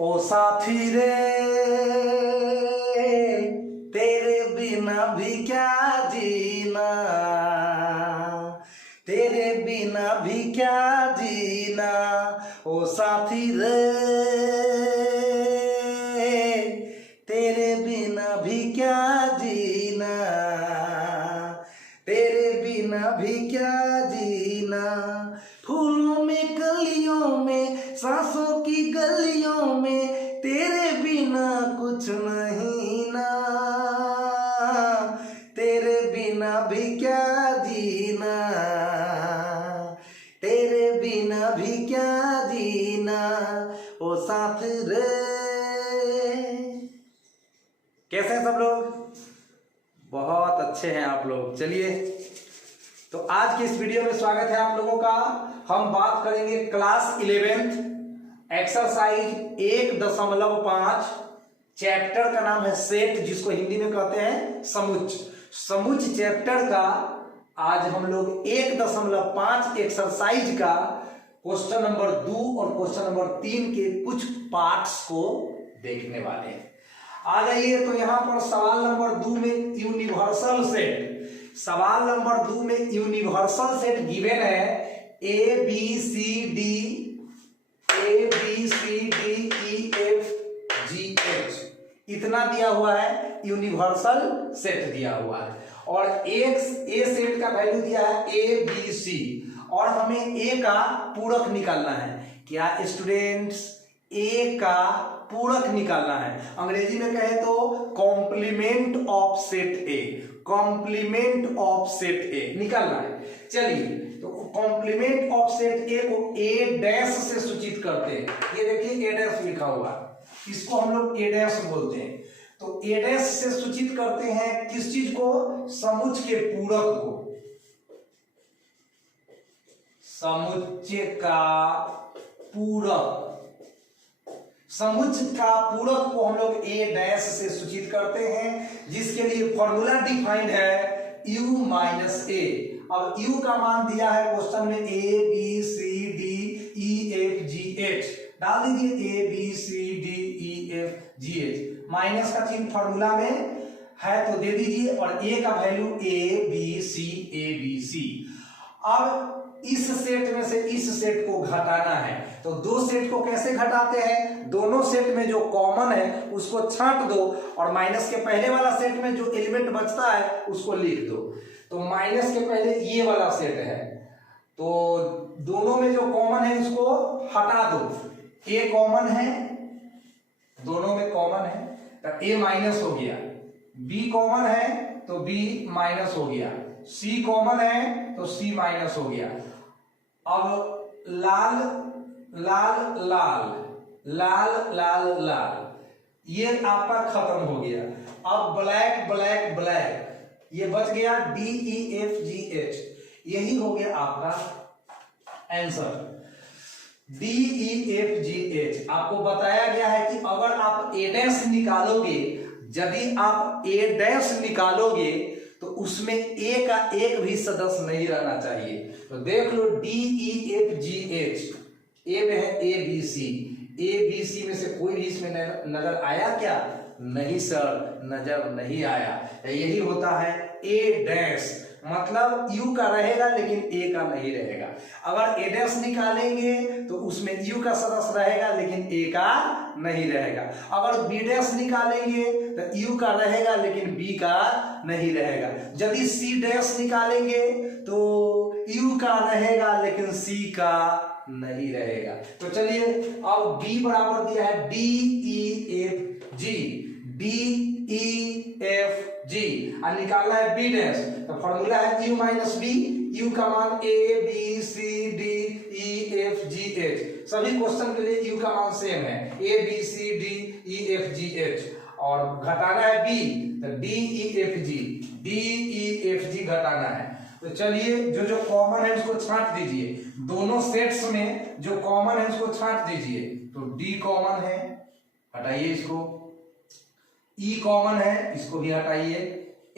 ओ साथी रे तेरे बिना भी क्या जीना, तेरे बिना भी क्या जीना। ओ साथी रे तेरे बिना भी क्या जीना, तेरे बिना भी क्या जीना। फूलों में कलियों में सांसों की गलियों में तेरे बिना कुछ नहीं ना, तेरे बिना भी क्या जीना, तेरे बिना भी क्या जीना। ओ साथ रे। कैसे हैं सब लोग? बहुत अच्छे हैं आप लोग। चलिए तो आज की इस वीडियो में स्वागत है आप लोगों का। हम बात करेंगे क्लास 11th एक्सरसाइज 1.5 चैप्टर का नाम है सेट, जिसको हिंदी में कहते हैं समुच्च। समुच्च चैप्टर का आज हम लोग 1.5 एक्सरसाइज का क्वेश्चन नंबर 2 और क्वेश्चन नंबर 3 के कुछ पार्ट्स को देखने वाले हैं। आ जाइए तो यहां पर सवाल नंबर 2 में यूनिवर्सल सेट, सवाल नंबर 2 में यूनिवर्सल सेट गिवन है A B C D E F G H, इतना दिया हुआ है, यूनिवर्सल सेट दिया हुआ है। और ए सेट का वैल्यू दिया है ए बी सी, और हमें ए का पूरक निकालना है। क्या स्टूडेंट्स? ए का पूरक निकालना है। अंग्रेजी में कहे तो complement of set A, complement of set A निकालना है। चलिए तो कॉम्प्लीमेंट ऑफ सेट ए को ए डैश से सूचित करते हैं। ये देखिए ए डैश लिखा हुआ, इसको हम लोग ए डैश बोलते हैं। तो ए डैश से सूचित करते हैं किस चीज को? समुच्च के पूरक को। समुच्च का पूरक, समुच्च का पूरक को हम लोग ए डैश से सूचित करते हैं, जिसके लिए फॉर्मूला डिफाइंड है u माइनस ए। अब u का मान दिया है क्वेश्चन में A B C D E F G H, डाल दीजिए A B C D E F G H. Minus का चिन्ह फॉर्मूला में है तो दे दीजिए, और a का वैल्यू ए बी सी। अब इस सेट में से इस सेट को घटाना है, तो दो सेट को कैसे घटाते हैं? दोनों सेट में जो कॉमन है उसको छांट दो, और माइनस के पहले वाला सेट में जो एलिमेंट बचता है उसको लिख दो। तो माइनस के पहले ये वाला सेट है, तो दोनों में जो कॉमन है उसको हटा दो। ए कॉमन है, दोनों में कॉमन है तो ए माइनस हो गया, बी कॉमन है तो बी माइनस हो गया, सी कॉमन है तो सी माइनस हो गया। अब लाल लाल लाल लाल लाल लाल, ये आपका खत्म हो गया। अब ब्लैक ब्लैक ब्लैक, ये बच गया D E F G H, यही हो गया आपका answer D E F G H. आपको बताया गया है कि अगर आप ए डैश निकालोगे, यदि आप ए डैश निकालोगे तो उसमें ए का एक भी सदस्य नहीं रहना चाहिए। तो देख लो D E F G H, A में है A B C, A B सी में से कोई भी इसमें नजर आया क्या? नहीं सर, नजर नहीं आया। यही होता है ए डैश, मतलब यू का रहेगा लेकिन ए का नहीं रहेगा। अगर ए डैश निकालेंगे तो उसमें यू का सदस्य रहेगा लेकिन ए का नहीं रहेगा। अगर बी डैश निकालेंगे तो यू का रहेगा लेकिन बी का नहीं रहेगा। यदि सी डैश निकालेंगे तो यू का रहेगा लेकिन सी का नहीं रहेगा। तो चलिए अब बी बराबर दिया है D E F G, D E F G, और निकालना है बी डैश, तो फॉर्मूला है यू माइनस बी, यू का मान A B C D E F G H. सभी क्वेश्चन के लिए यू का मान सेम है, A B C D E F G H, और घटाना है बी तो D E F G, D E F G घटाना है। तो चलिए जो जो कॉमन है उसको छांट दीजिए, दोनों सेट्स में जो कॉमन है उसको छांट दीजिए। तो डी कॉमन है, हटाइए इसको, ई कॉमन है, इसको भी हटाइए,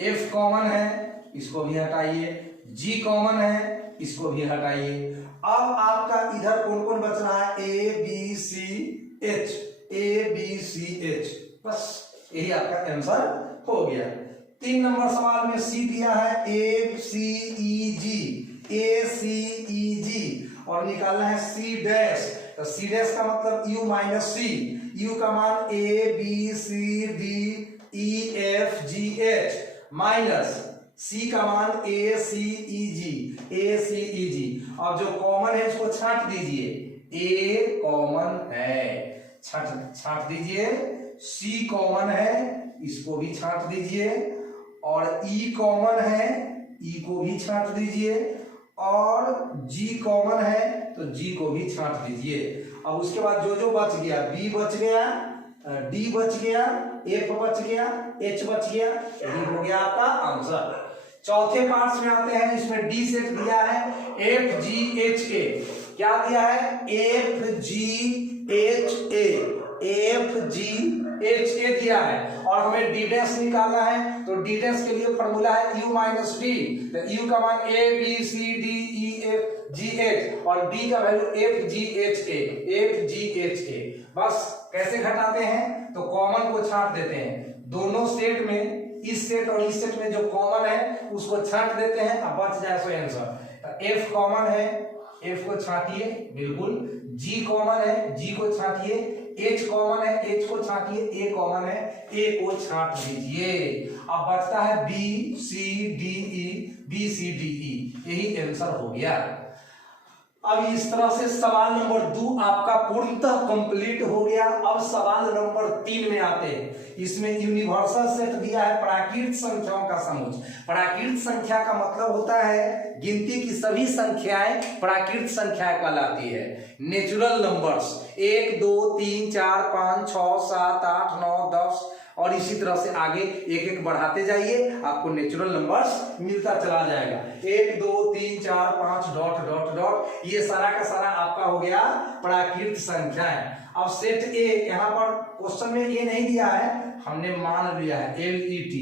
एफ कॉमन है, इसको भी हटाइए, जी कॉमन है, इसको भी हटाइए। अब आपका इधर कौन कौन बच रहा है? A B C H, A CH, बस यही आपका आंसर हो गया। 3 नंबर सवाल में सी दिया है ACEG, और निकालना है C डैश। तो C डैश का मतलब U माइनस C, U का मान ABCDEFGH माइनस C का मान ACEG। अब जो कॉमन है उसको छांट दीजिए, A कॉमन है, छांट दीजिए, C कॉमन है, इसको भी छांट दीजिए, और E कॉमन है, E को भी छांट दीजिए, और G कॉमन है तो G को भी छांट दीजिए। अब उसके बाद जो जो बच गया, B बच गया, D बच गया, F बच गया, H बच गया, यही हो गया आपका आंसर। चौथे पार्ट में आते हैं, इसमें D सेट दिया है FGHA, क्या दिया है FGHA दिया है, और हमें D डैश निकालना है, तो D डैश के लिए फॉर्मूला है U माइनस D, तो U का मान ABCDEFGH और D का वैल्यू FGHA। बस कैसे घटाते हैं, तो कॉमन को छांट देते हैं, दोनों सेट में, इस सेट और इस सेट में जो कॉमन है उसको छांट देते हैं, अब बच जाए सो आंसर। F कॉमन है, F को छांटिए, बिल्कुल। G कॉमन है, G को छांटिए, H कॉमन है, H को छांटिए, A कॉमन है, A को छांट दीजिए। अब बचता है BCDE, यही आंसर हो गया। अब इस तरह से सवाल नंबर 2 आपका पूर्णतः कंप्लीट हो गया। अब सवाल नंबर 3 में आते हैं, इसमें यूनिवर्सल सेट दिया है प्राकृत संख्याओं का समुच्चय। प्राकृत संख्या का मतलब होता है गिनती की सभी संख्याएं प्राकृत संख्याएं कहलाती है। नेचुरल नंबर्स 1 2 3 4 5 6 7 8 9 10 और इसी तरह से आगे एक एक बढ़ाते जाइए, आपको नेचुरल नंबर्स मिलता चला जाएगा। 1 2 3 4 5 डॉट डॉट डॉट, ये सारा का सारा आपका हो गया प्राकृत संख्या है। अब सेट ए, यहाँ पर क्वेश्चन में ये नहीं दिया है, हमने मान लिया है LET,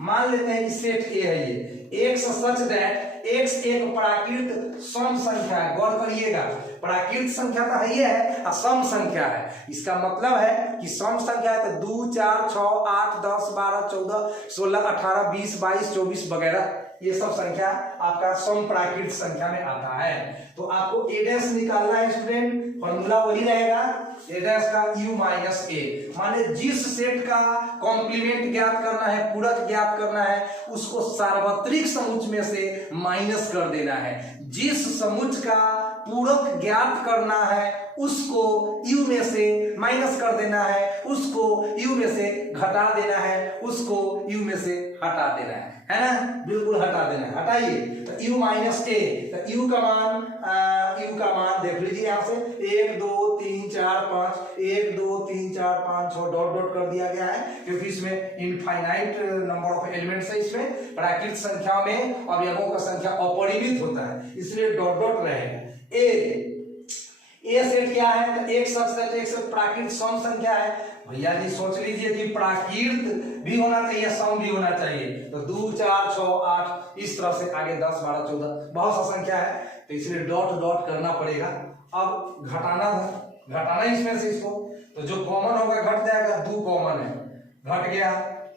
मान लेते हैं कि सेट ए है ये। X सच दैट X एक प्राकृत सम संख्या है, गौर करिएगा, प्राकृत संख्या तो है, ये है और सम संख्या है। इसका मतलब है कि सम संख्या है तो 2 4 6 8 10 12 14 16 18 20 22 24 वगैरह, ये सब संख्या आपका सम प्राकृत संख्या में आता है। तो आपको A डैश निकालना है स्टूडेंट, फॉर्मूला वही रहेगा A डैश का U माइनस A, माने जिस सेट का कॉम्प्लीमेंट ज्ञात करना है, पूरक ज्ञात करना है, उसको सार्वत्रिक समुच्चय में से माइनस कर देना है। जिस समुच्चय का पूरक ज्ञात करना है उसको U में से माइनस कर देना है, उसको U में से घटा देना है, उसको U में से हटा देना है ना, बिल्कुल हटा देना है। हटाइए तो U माइनस A, तो U का मान देख लीजिए यहाँ से 1 2 3 4 5, 1 2 3 4 5 6 डॉट डॉट कर दिया गया है, क्योंकि इसमें इनफाइनाइट नंबर ऑफ एलिमेंट्स है। इसमें प्राकृत संख्या में अवयवों का संख्या अपरिमित होता है, इसलिए डॉट डॉट रहेगा। ए सेट क्या है, तो एक सच एक से प्राकृत सम संख्या है। भैया जी सोच लीजिए कि प्राकृत भी होना चाहिए, सम भी होना चाहिए, तो 2 4 6 8 इस तरह से आगे 10 12 14 बहुत सा संख्या है, तो इसलिए डॉट डॉट करना पड़ेगा। अब घटाना इसमें से इसको, तो जो कॉमन होगा घट जाएगा, 2 कॉमन है घट गया,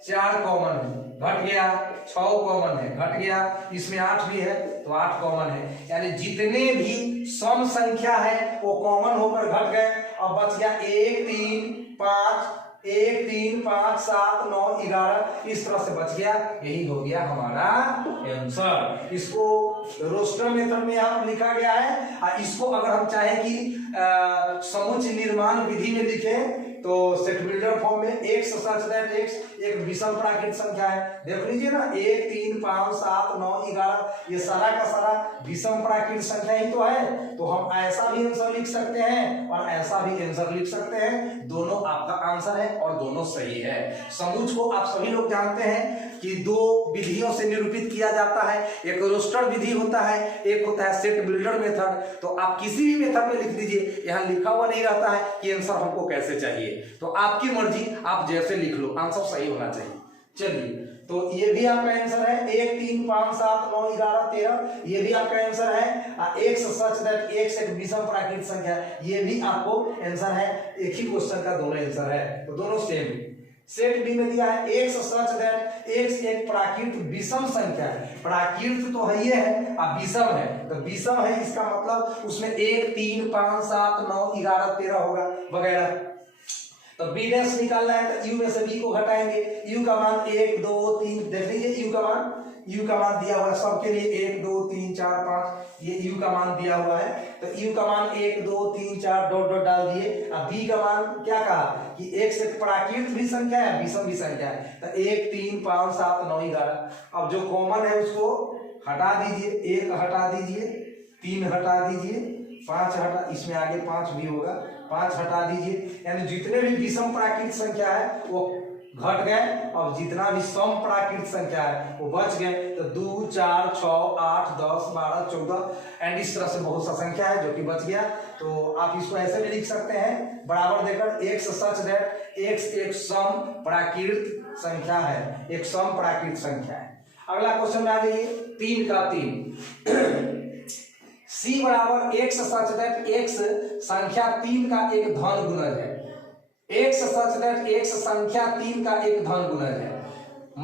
4 कॉमन है घट गया, 6 कॉमन है घट गया, इसमें 8 भी है तो 8 कॉमन है, यानी जितने भी सम संख्या है वो कॉमन होकर घट गए। अब बच गया 1 3 5 7 9 11, इस तरह से बच गया, यही हो गया हमारा आंसर। इसको रोस्टर मेथड में यहाँ लिखा गया है। इसको अगर हम चाहें कि समुच्चय निर्माण विधि में लिखें तो सेट बिल्डर फॉर्म में x सच दैट x एक विषम प्राकृत संख्या है, देख लीजिए ना, 1 3 5 7 9 11, ये सारा का सारा विषम प्राकृत संख्या ही तो है। तो हम ऐसा भी आंसर लिख सकते हैं और ऐसा भी आंसर लिख सकते हैं, दोनों आपका आंसर है और दोनों सही है। समुच्चय को आप सभी लोग जानते हैं कि 2 विधियों से निरूपित किया जाता है, एक रोस्टर विधि होता है, एक होता है सेट बिल्डर मेथड। तो आप किसी भी मेथड में लिख दीजिए, यहाँ लिखा हुआ नहीं रहता है कि आंसर हमको कैसे चाहिए, तो आपकी मर्जी, आप जैसे लिख लो, आंसर सही होना चाहिए। चलिए तो ये भी आपका आंसर है 1 3 5 7 9 11 13, ये भी आपका आंसर है। एक्स सच दैट एक्स एक विषम प्राकृतिक संख्या है, ये भी आपको आंसर है। एक ही क्वेश्चन का दोनों आंसर है, तो दोनों सेम। सेट बी में दिया है एक्स सच दैट एक्स एक प्राकृतिक विषम संख्या है। प्राकृतिक तो है ये है, अब विषम है, तो विषम है इसका मतलब उसमें 1 3 5 7 9 11 13 होगा वगैरह। तो बी डैश निकालना है तो यू में से बी को घटाएंगे, यू का मान 1 2 3, देख लीजिए यू का मान दिया हुआ है सबके लिए 1 2 3 4 5, ये यू का मान दिया हुआ है। तो यू का मान 1 2 3 4 डॉट डॉट डाल दिए। अब बी का मान क्या कहा कि एक्स एक प्राकृतिक भी संख्या है, विषम भी संख्या है, तो 1 3 5 7 9 11। अब जो कॉमन है उसको हटा दीजिए, 1 हटा दीजिए, 3 हटा दीजिए, 5 हटा, इसमें आगे 5 भी होगा, 5 हटा दीजिए, यानी जितने भी विषम प्राकृतिक संख्या है वो घट गए और जितना भी सम प्राकृतिक संख्या है वो बच गए। तो 2 4 6 8 10 12 14 एंड इस तरह से बहुत सा संख्या है जो कि बच गया। तो आप इसको ऐसे भी लिख सकते हैं बराबर देकर एक्स सच दैट एक्स एक सम प्राकृतिक संख्या है, एक सम प्राकृतिक संख्या है। अगला क्वेश्चन में आ जाइए 3 का 3 सी बराबर एक्स सच दैट एक्स संख्या 3 का एक धन गुणज है। एक्स सच दैट एक्स संख्या 3 का एक धन गुणज है,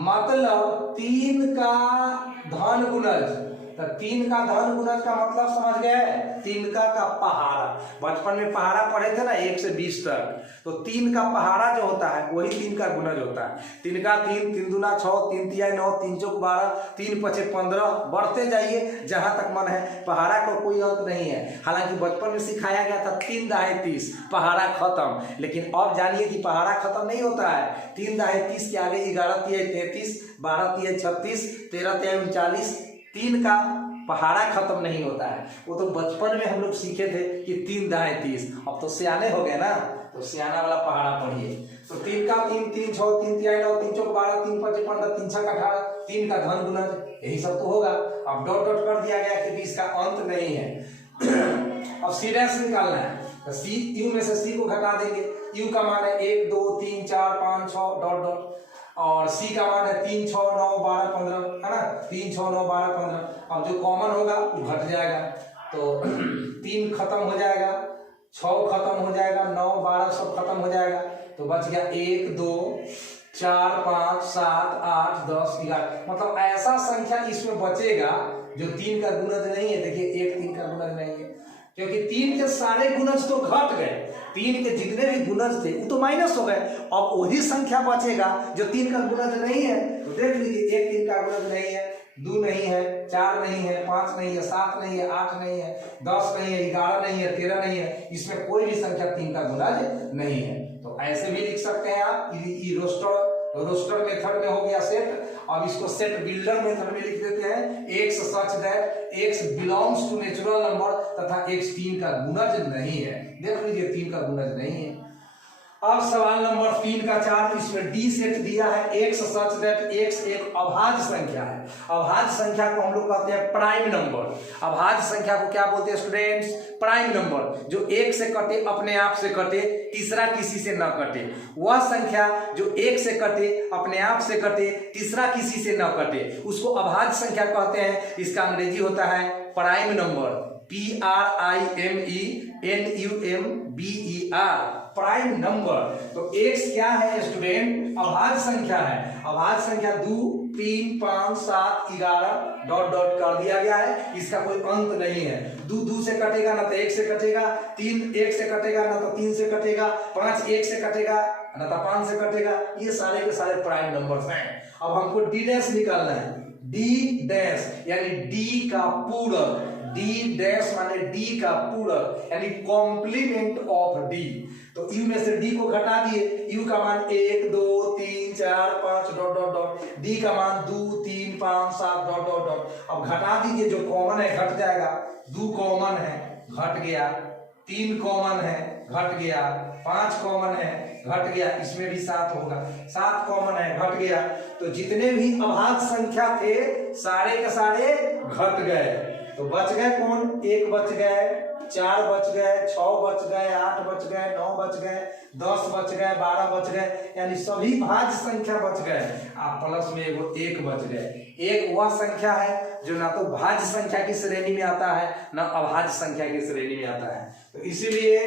मतलब 3 का धन गुणज। तो 3 का धन गुणज का मतलब समझ गए, 3 का पहाड़ा। बचपन में पहाड़ा पढ़े थे ना 1 से 20 तक, तो 3 का पहाड़ा जो होता है वही 3 का गुणज होता है। 3 का 3, 3 दूना 6, 3 तिया 9, 3 चौक 12, 3 पचे 15, बढ़ते जाइए जहां तक मन है। पहाड़ा का कोई अंत नहीं है। हालांकि बचपन में सिखाया गया था 3 दाहे 30 पहाड़ा खत्म, लेकिन अब जानिए कि पहाड़ा खत्म नहीं होता है। 3 दाहे 30 के आगे 11 तिया 33, 12 तिया 36, 13 तिया 39, 3 का पहाड़ा खत्म नहीं होता है। वो तो बचपन में हम लोग सीखे थे कि 3 दाहे 30, अब तो सियाने हो गए ना, तो सियाना वाला पहाड़ा पढ़िए। तो 3 का 3, 3 6, 3 तिया 9, 3 चौक 12, 3 पचे 15, 3 छक्का 18, 3 का धन गुणज, यही सब तो होगा। अब डॉट डॉट कर दिया गया कि इसका अंत नहीं है। अब सी डैश निकालना है, तो सी यू में से सी को घटा देंगे। यू का मान है 1 2 3 4 5 6 डॉट डॉट, और सी का मान है 3 6 9 12 15, है ना, 3 6 9 12 15। अब जो कॉमन होगा वो घट जाएगा, तो 3 खत्म हो जाएगा, 6 खत्म हो जाएगा, 9 12 सब खत्म हो जाएगा, तो बच गया 1 2 4 5 7 8 10 11। मतलब ऐसा संख्या इसमें बचेगा जो 3 का गुणज नहीं है। देखिए 1 3 का गुणज नहीं है, क्योंकि 3 के सारे गुणज तो घट गए, 3 के जितने भी गुणज थे वो तो माइनस हो गए। अब वही संख्या बचेगा जो 3 का गुणज नहीं है। तो देख लीजिए 1 3 का गुणज नहीं है, 2 नहीं है, 4 नहीं है, 5 नहीं है, 7 नहीं है, 8 नहीं है, 10 नहीं है, 11 नहीं है, 13 नहीं है, इसमें कोई भी संख्या 3 का गुणज नहीं है। तो ऐसे भी लिख सकते हैं आप। रोस्टर मेथड में हो गया सेट। अब इसको सेट बिल्डर मेथड में लिख देते हैं। X such that X belongs to natural number तथा एक्स 3 का गुणज नहीं है। देख लीजिए 3 का गुणज नहीं है। अब सवाल नंबर 3 का 4, इसमें डी सेट दिया है। एक्स सच दैट एक्स एक अभाज्य संख्या है। अभाज्य संख्या को हम लोग कहते हैं प्राइम नंबर। अभाज्य संख्या को क्या बोलते हैं स्टूडेंट्स? Prime number. जो एक से कटे, अपने आप से कटे, तीसरा किसी से न कटे, वह संख्या जो एक से कटे, अपने आप से कटे, तीसरा किसी से न कटे, उसको अभाज्य संख्या कहते हैं। इसका अंग्रेजी होता है prime number, PRIMENUMBER, prime number. तो x क्या है स्टूडेंट? अभाज्य संख्या है। अभाज्य संख्या 2 3 5 7 11 डॉट डॉट कर दिया गया है, इसका कोई अंत नहीं है। 2 से कटेगा ना तो 1 से कटेगा, 3 1 से कटेगा ना तो 3 से कटेगा, 5 1 से कटेगा ना तो 5 से कटेगा। ये सारे के सारे प्राइम नंबर्स हैं। अब हमको डी डैश निकालना है। डी डैश यानी डी का पूरक। डी डैश माने डी का पूरक यानी कॉम्प्लीमेंट ऑफ डी। तो यू में से डी को घटा दिए। यू का मान 1 2 3 4 5 डॉट डॉट डॉट, डी का मान 2 3 5 7 डॉट डॉट डॉट। अब घटा दीजिए, जो कॉमन है घट जाएगा। 2 कॉमन है, घट गया। 3 कॉमन है, घट गया। 5 कॉमन है, घट गया। इसमें भी 7 होगा। 7 कॉमन है, घट गया। तो जितने भी अभाज्य संख्या थे सारे के सारे घट गए। तो बच गए कौन? 1 बच गए, 4 बच गए, 6 बच गए, 8 बच गए, 9 बच गए, 10 बच गए, 12 बच गए, यानी सभी भाज्य संख्या बच गए। आप प्लस में एगो 1 बच गए। एक वह संख्या है जो ना तो भाज्य संख्या की श्रेणी में आता है ना अभाज्य संख्या की श्रेणी में आता है। तो इसीलिए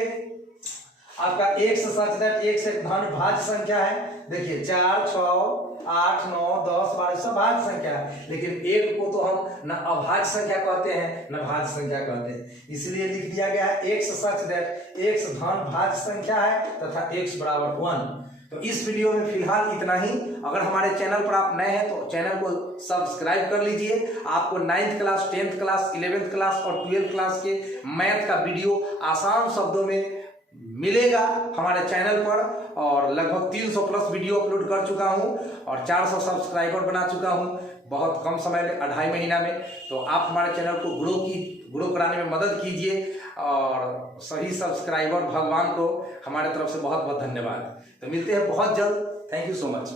आपका x सच दैट x एक धन भाज्य संख्या है। देखिए 4, 6, 8, 9, 10, 12 सब भाज्य संख्या है, लेकिन एक को तो हम न अभाज्य संख्या कहते हैं न भाज्य संख्या कहते हैं। इसलिए लिख दिया गया है x सच दैट x धन भाज्य संख्या है तथा x बराबर 1। तो इस वीडियो में फिलहाल इतना ही। अगर हमारे चैनल पर आप नए हैं तो चैनल को सब्सक्राइब कर लीजिए। आपको 9th class, 10th class, 11th class और 12th क्लास के मैथ का वीडियो आसान शब्दों में मिलेगा हमारे चैनल पर। और लगभग 300 प्लस वीडियो अपलोड कर चुका हूं और 400 सब्सक्राइबर बना चुका हूं बहुत कम समय में, 2.5 महीना में। तो आप हमारे चैनल को ग्रो कराने में मदद कीजिए और सभी सब्सक्राइबर भगवान को हमारे तरफ से बहुत बहुत धन्यवाद। तो मिलते हैं बहुत जल्द। Thank you so much.